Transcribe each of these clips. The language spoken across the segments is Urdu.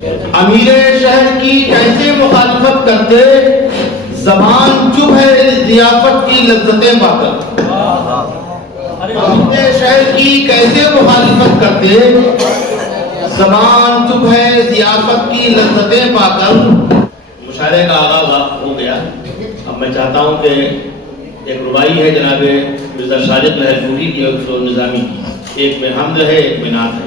امیر شہر کی کیسے مخالفت کرتے، زبان چپ ہے ضیافت کی لذتیں پا کر۔ امیر شہر کی کیسے مخالفت کرتے، زبان چپ ہے ضیافت کی لذتیں پا کر۔ مشاعرے کا آغاز ہو گیا۔ اب میں چاہتا ہوں کہ ایک ربائی ہے جناب مرزا شاجد لہرپوری کی اور فیروز نظامی کی، ایک میں حمد ہے ایک میں نعت ہے،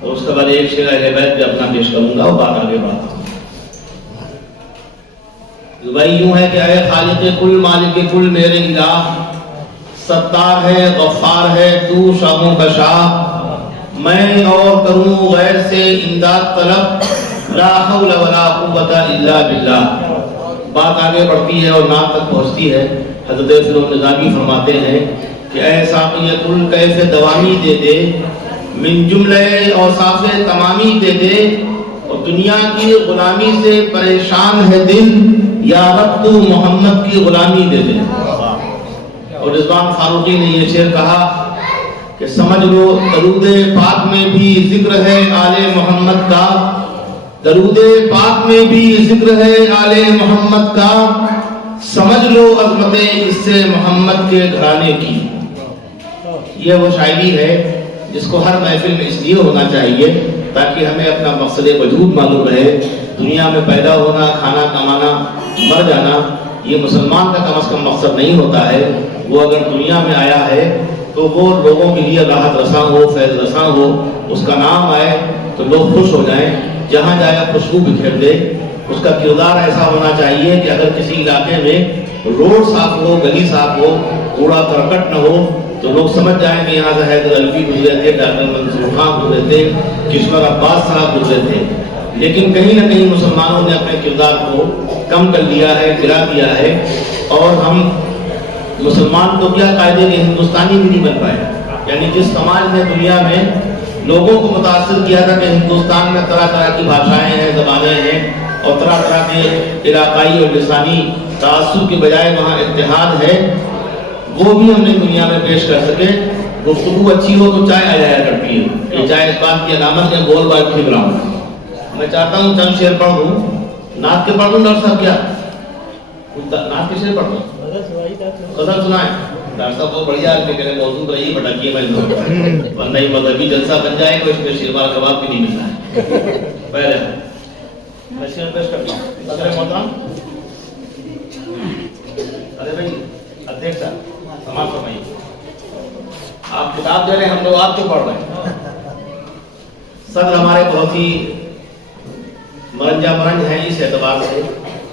اور اس کے بعد ایک شعر اہل بیت پہ اپنا پیش کروں گا اور بات آگے بات۔ ربائی یوں ہے کہ اے خالق کل مالک کل میرے الہ، ستار ہے غفار ہے تو شاہوں کا شاہ، میں اور کروں غیر سے امداد طلب، لا حول ولا قوت الا باللہ۔ بات آگے بڑھتی ہے اور نعت تک پہنچتی ہے۔ حضرت فیروز نظامی فرماتے ہیں کہ اے ساقی کل کیف دوامی دے دے، من جملے اوصاف تمامی دے دے، اور دنیا کی غلامی سے پریشان ہے دل، یا رب تو محمد کی غلامی دے دے۔ اور رضوان فاروقی نے یہ شعر کہا کہ سمجھ لو درود پاک میں بھی ذکر ہے آل محمد کا، درود پاک میں بھی ذکر ہے آل محمد کا، سمجھ لو عظمت اس سے محمد کے گھرانے کی۔ یہ وہ شاعری ہے جس کو ہر محفل میں اس لیے ہونا چاہیے تاکہ ہمیں اپنا مقصد وجود معلوم رہے۔ دنیا میں پیدا ہونا، کھانا کمانا، مر جانا، یہ مسلمان کا کم از کم مقصد نہیں ہوتا ہے۔ وہ اگر دنیا میں آیا ہے تو وہ لوگوں کے لیے راحت رساں ہو، فیض رساں ہو، اس کا نام آئے تو لوگ خوش ہو جائیں، جہاں جائے خوشبو بکھیر دے۔ اس کا کردار ایسا ہونا چاہیے کہ اگر کسی علاقے میں روڈ صاف ہو، گلی صاف ہو، کوڑا کرکٹ نہ ہو، تو لوگ سمجھ جائیں کہ یہاں سے حیدر علوی گزرے تھے، ڈاکٹر منصور خان گزرے تھے، کشور عباس صاحب گزرے تھے۔ لیکن کہیں نہ کہیں مسلمانوں نے اپنے کردار کو کم کر لیا ہے، گرا دیا ہے، اور ہم مسلمان تو کیا قاعدے کے ہندوستانی بھی نہیں بن پائے۔ یعنی جس سماج نے دنیا میں لوگوں کو متاثر کیا تھا کہ ہندوستان میں طرح طرح کی بھاشائیں ہیں، زبانیں ہیں، اور طرح طرح کے علاقائی اور لسانی تعصب کے بجائے وہاں اتحاد ہے، وہ بھی ہم نے دنیا میں پیش کر سکے۔ گفتگو اچھی ہو تو چائے آ جایا کرتی ہے، یہ چائے اس بات کی علامت ہے، بول بات ٹھیک رہا ہوں۔ میں چاہتا ہوں چند شعر پڑھ دوں، نعت کے پڑھ دوں ڈاکٹر صاحب؟ کیا نعت کے شعر پڑھ دوں؟ غزل سنائیں ڈاکٹر صاحب؟ بہت بڑھیا آدمی کہہ رہے موضوع پر یہی بھٹکیے میں ورنہ یہ مذہبی جلسہ بن جائے گا، اس میں شیروار کباب بھی نہیں ملنا ہے۔ پہلے میں شعر پیش کرتا ہوں۔ صدر محترم، ارے بھائی ادھیک صاحب سماعت فرمائیے، آپ کتاب دے رہے ہیں، ہم لوگ آپ کو پڑھ رہے ہیں۔ صدر ہمارے بہت ہی مرنجا مرنج ہیں اس اعتبار سے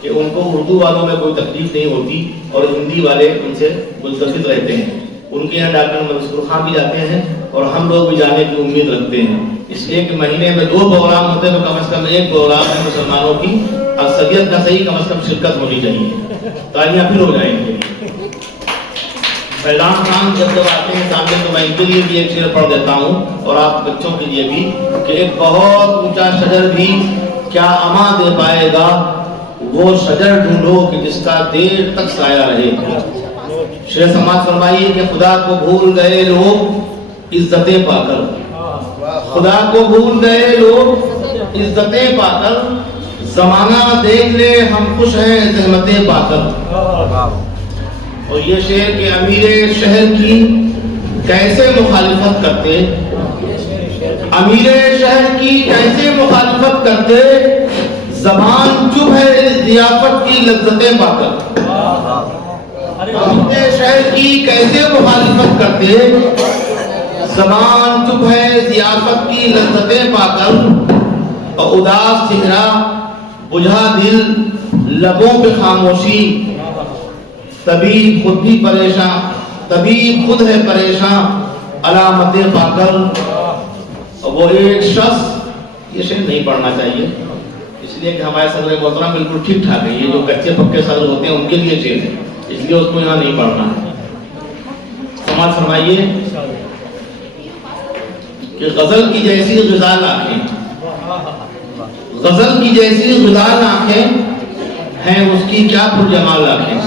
کہ ان کو اردو والوں میں کوئی تکلیف نہیں ہوتی اور ہندی والے ان سے ملتفت رہتے ہیں۔ ان کے یہاں ڈاکٹر منصور خان بھی جاتے ہیں اور ہم لوگ بھی جانے کی امید رکھتے ہیں، اس لیے کہ مہینے میں 2 پروگرام ہوتے ہیں تو کم از کم 1 پروگرام میں مسلمانوں کی اکثریت کا صحیح کم از کم شرکت ہونی چاہیے، تالیاں پھر ہو جائیں گے۔ فیضان خان جب آتے ہیں سامنے تو میں ان کے لیے بھی ایک شعر پڑھ دیتا ہوں اور آپ بچوں کے لیے بھی کہ ایک بہت اونچا شجر بھی کیا اما دے پائے گا، وہ شجر ڈھونڈو کہ جس کا دیر تک سایہ رہے۔ شعر سماعت فرمائیے کہ خدا کو بھول گئے لوگ عزتیں پا کر، خدا کو بھول گئے لوگ عزتیں پا کر، زمانہ دیکھ لے ہم خوش ہیں زحمتیں پا کر۔ اور یہ شعر کہ امیر شہر کی کیسے مخالفت کرتے، امیر شہر کی کیسے مخالفت کرتے، زبان چپ ہے ضیافت کی لذتیں پا کر۔ امیر شہر کی کیسے مخالفت کرتے، زبان چپ ہے ضیافت کی لذتیں پا کر، اور اداس چہرہ بجھا دل لبوں پہ خاموشی، طبیب خود بھی پریشان، طبیب خود ہے پریشان علامتیں پا کر۔ وہ ایک شخص، یہ شعر نہیں پڑھنا چاہیے اس لیے کہ ہمارے صدر محترم بالکل ٹھیک ٹھاک ہے، یہ جو کچے پکے صدر ہوتے ہیں ان کے لیے شعر ہے، اس لیے اس کو یہاں نہیں پڑھنا ہے۔ سماعت فرمائیے کہ غزل کی جیسی غزال آنکھیں، غزل کی جیسی غزال آنکھیں ہیں اس کی کیا پرجمال آنکھیں،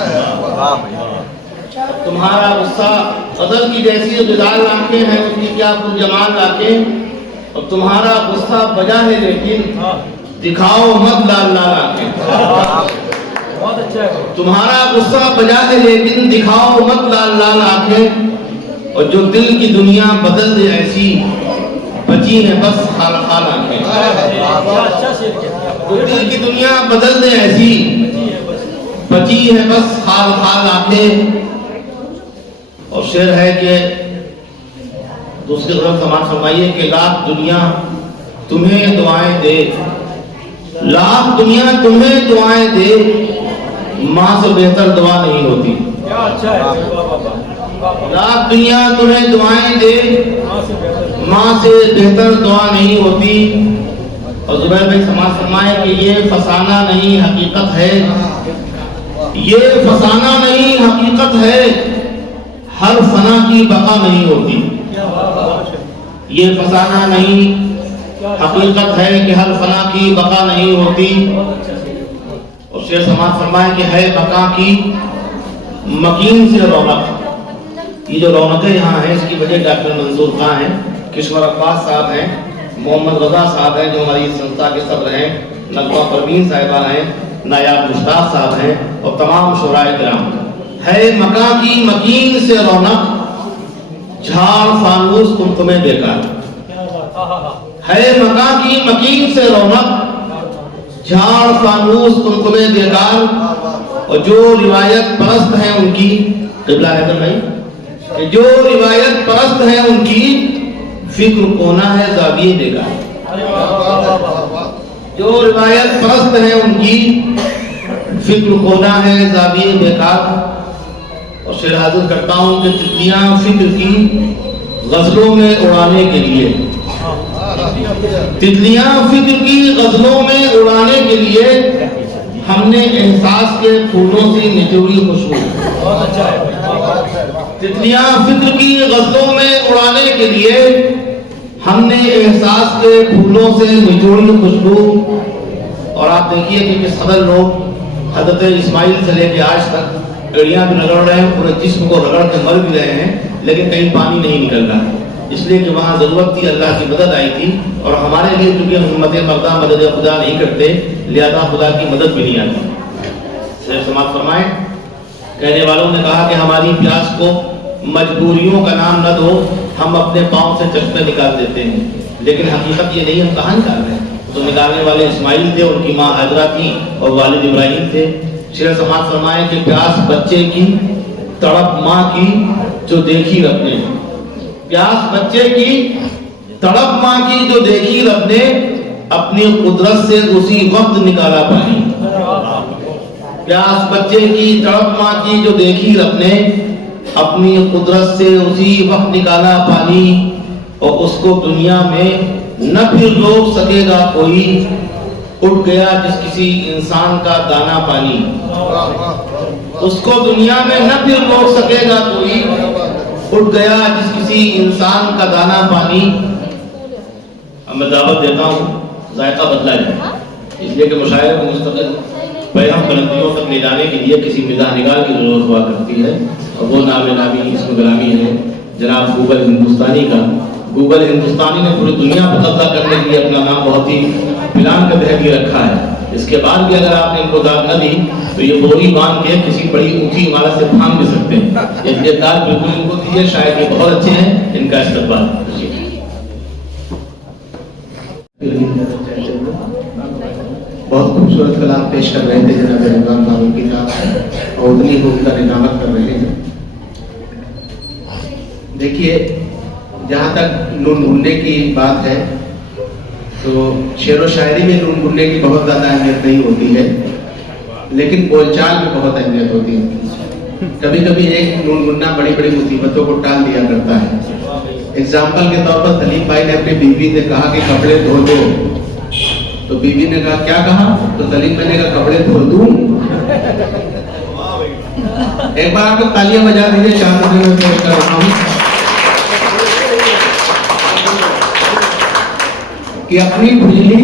تمہارا غصہ غزل کی جیسی غزال آنکھیں ہیں اس کی کیا پرجمال آنکھیں، اور تمہارا غصہ بجا ہے لیکن دکھاؤ مت لال لال آنکھیں. بہت اچھا ہے. تمہارا غصہ بجا ہے لیکن دکھاؤ مت لال لال آنکھیں. اور جو دل کی دنیا بدل دے ایسی بچی ہے بس خال خال آنکھیں. جو دل کی دنیا بدل دے ایسی بچی ہے بس خال خال آنکھیں. اور شعر ہے کہ دوسری طرف سماعت فرمائیے کہ لاکھ دنیا تمہیں دعائیں دے، لاکھ دنیا تمہیں دعائیں دے، ماں سے بہتر دعا نہیں ہوتی. لاکھ دنیا تمہیں دعائیں دے، ماں سے بہتر دعا نہیں ہوتی. اور زبیر بھائی سماعت فرمائے کہ یہ فسانہ نہیں حقیقت ہے، یہ فسانہ نہیں حقیقت ہے، ہر فنا کی بقا نہیں ہوتی. یہ فسانہ نہیں حقیقت ہے کہ ہر فنا کی بقا نہیں ہوتی. اور شعر سماعت فرمائے کہ ہے بقا کی مکین سے رونق. یہ جو رونقیں یہاں ہیں اس کی وجہ ڈاکٹر منظور خان ہیں، کشور عباس صاحب ہیں، محمد رضا صاحب ہیں جو ہماری سنستھا کے صدر ہیں، نغمہ پروین صاحبہ ہیں، نایاب مشتاق صاحب ہیں اور تمام شورائے کرام. ہے مکاں کی مکین سے رونق، جھاڑ فانوس تمہیں بیکار. ہے مکاں کی مکین سے رونق، جھاڑ فانوس تمہیں بیکار. اور جو روایت پرست ہیں ان کی قبلہ ہے بھائی، جو روایت پرست ہیں ان کی فکر کونا ہے زاویے بیکار. جو روایت پرست ہیں ان کی فکر کونا ہے زاویے بیکار. اور شعر حاضر کرتا ہوں کہ تتلیاں فکر کی غزلوں میں اڑانے کے لیے، تتلیاں فکر کی غزلوں میں اڑانے کے لیے ہم نے احساس کے پھولوں سے نچوڑی خوشبو. تتلیاں فکر کی غزلوں میں اڑانے کے لیے ہم نے احساس کے پھولوں سے نچوڑی خوشبو. اور آپ دیکھیے کہ کس قدر لوگ حضرت اسماعیل سے لے کے آج تک گڑیاں بھی رگڑ رہے ہیں، پورے جسم کو رگڑ کے مر بھی رہے ہیں، لیکن کہیں پانی نہیں نکل رہا. اس لیے کہ وہاں ضرورت تھی، اللہ کی مدد آئی تھی. اور ہمارے لیے چونکہ ہم امت مردہ مدد خدا نہیں کرتے لہذا خدا کی مدد بھی نہیں آتی. سماعت فرمائیں. کہنے والوں نے کہا کہ ہماری پیاس کو مجبوریوں کا نام نہ دو، ہم اپنے پاؤں سے چشمے نکال دیتے ہیں. لیکن حقیقت یہ نہیں، ہم کہاں نکال رہے ہیں. تو نکالنے والے اسماعیل تھے، ان کی ماں ہاجرہ تھی اور والد ابراہیم تھے. شعر سماعت فرمائے کہ پیاس بچے کی، تڑپ ماں کی جو دیکھی رب نے. پیاس بچے کی، تڑپ ماں کی جو دیکھی رب نے، اپنی قدرت سے اسی وقت نکالا پانی. پیاس بچے کی، تڑپ ماں کی جو دیکھی رب نے، اپنی قدرت سے اسی وقت نکالا پانی. اور اس کو دنیا میں نہ پھر روک سکے گا کوئی، اٹھ گیا جس کسی انسان کا دانا پانی. اس کو دنیا میں نہ پھر روک سکے گا کوئی، اٹھ گیا جس کسی انسان کا دانا پانی. اب میں دعوت دیتا ہوں ذائقہ بدلا جائے، اس لیے کہ مشاعرے کو مستقل پیغام بلندیوں تک لے جانے کے لیے کسی مزاح نگار کی ضرورت ہوا کرتی ہے. اور وہ نام نامی اسم گرامی ہے جناب گوگل ہندوستانی کا. گوگل ہندوستانی نے پوری دنیا پر قبضہ کرنے کے لیے اپنا نام بہت ہی پلان کے تحت رکھا ہے. اس کے بعد بھی اگر آپ نے ان کو داد نہ دی تو یہ بوری باندھ کے کسی بڑی اونچی عمارت سے پھانگ بھی سکتے ہیں. یہ داد بالکل ان کو دیجیے، شاید یہ بہت اچھے ہیں، ان کا استقبال. بہت خوبصورت کلام پیش کر رہے تھے جناب عمران فاروقی صاحب، اور اتنی خوبصورت نعمت کر رہے ہیں. دیکھیے جہاں تک نون ڈھونڈنے کی بات ہے تو شعر و شاعری میں نون ڈھونڈنے کی بہت زیادہ اہمیت نہیں ہوتی ہے، لیکن بول چال میں بہت اہمیت ہوتی ہے. کبھی کبھی ایک نون ڈھونڈنا بڑی بڑی مصیبتوں کو ٹال دیا کرتا ہے. اگزامپل کے طور پر سلیم بھائی نے اپنی بیوی سے کہا کہ کپڑے دھو دو، تو بیوی نے کہا کیا کہا؟ تو سلیم بھائی نے کہا کپڑے دھو دوں. ایک بار آپ کو تالیاں بجا دیجیے. چار میں پیش کر رہا ہوں کہ اپنی کھجلی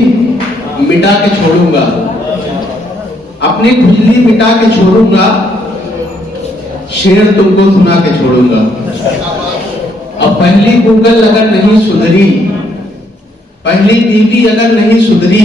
مٹا کے چھوڑوں گا، اپنی کھجلی مٹا کے چھوڑوں گا، شعر تم کو سنا کے چھوڑوں گا. اور پہلی گوگل اگر نہیں سدھری، پہلی بیوی اگر نہیں سدھری،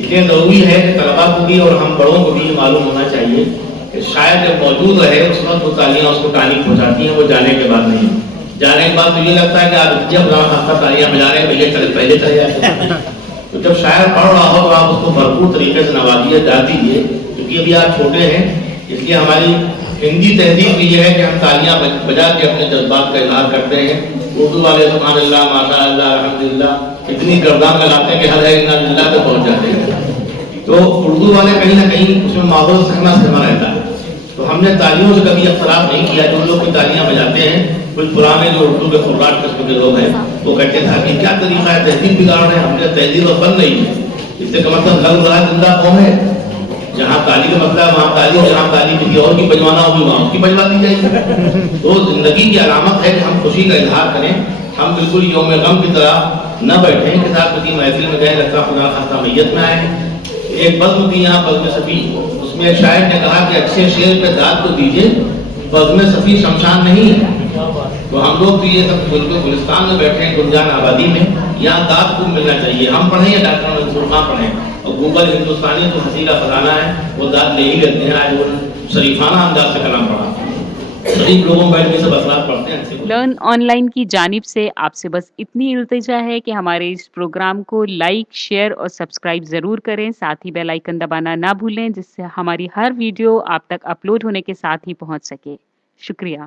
اس لیے ضروری ہے کہ طلبا کو بھی اور ہم بڑوں کو بھی یہ معلوم ہونا چاہیے کہ شاید جب موجود رہے اس وقت وہ تالیاں اس کو ٹانی پہنچاتی ہیں، وہ جانے کے بعد نہیں۔ جانے کے بعد تو یہ لگتا ہے کہ آپ جب خاصا تالیاں بجا رہے ہیں پہلے چلے جاتے ہیں۔ تو جب شاعر پڑھ رہا ہو تو آپ اس کو بھرپور طریقے سے نوازیے، داد دیجیے، کیونکہ ابھی آپ چھوٹے ہیں، اس لیے ہماری ہندی تہذیب بھی یہ ہے کہ ہم تالیاں بجا کے اپنے جذبات کا اظہار کرتے ہیں۔ اردو والے سبحان اللہ، ماشاء اللہ، الحمدللہ اتنی گردان لگاتے ہیں کہ ہر انا للہ پہ پہنچ جاتے ہیں۔ تو اردو والے کہیں نہ کہیں اس میں ماحول سہما سہما رہتا ہے۔ تو ہم نے تالیوں سے کبھی اختلاف نہیں کیا۔ جو لوگ بھی تالیاں بجاتے ہیں، کچھ پرانے جو اردو کے خراٹ قسم کے لوگ ہیں، وہ کہتے تھے کہ کیا طریقہ ہے، تہذیب بگاڑ رہے ہیں۔ ہم نے تہذیب اور فن نہیں ہے، اس سے کا مطلب غلط رہا زندہ قوم ہے۔ جہاں تالی کا مطلب ہے وہاں تالی، جہاں تالی کسی اور کی بجوانا ہوگی وہاں اس کی بجوا دی جائے گی۔ تو زندگی کی علامت ہے کہ ہم خوشی کا اظہار کریں، ہم بالکل یوم غم کی طرح نہ بیٹھیں کہ صاحب کسی محفل میں گئے رکھا خدا خاصہ میت میں آئے۔ ایک بزم تھی یہاں بزم صفی، اس میں ایک شاعر نے کہا کہ اچھے شعر پہ داد تو دیجیے، بزم صفی شمشان نہیں ہے۔ تو ہم لوگ بھی یہ سب گلستان میں بیٹھے ہیں، گنجان آبادی میں، یہاں داد کو ملنا چاہیے۔ ہم پڑھیں یا ڈاکٹر منصور خان پڑھیں، اور گوگل ہندوستانی تو ہنسی کا خزانہ ہے، وہ داد لے ہی لیتے ہیں۔ آج وہ شریفانہ انداز سے کلام پڑھا، غریب لوگوں بیٹھ کے سب اثرات پڑھتے ہیں۔ لرن آن لائن کی جانب سے آپ سے بس اتنی التجا ہے کہ ہمارے اس پروگرام کو لائک، شیئر اور سبسکرائب ضرور کریں، ساتھ ہی بیل آئیکن دبانا نہ بھولیں، جس سے ہماری ہر ویڈیو آپ تک اپلوڈ ہونے کے ساتھ ہی پہنچ سکے۔ شکریہ۔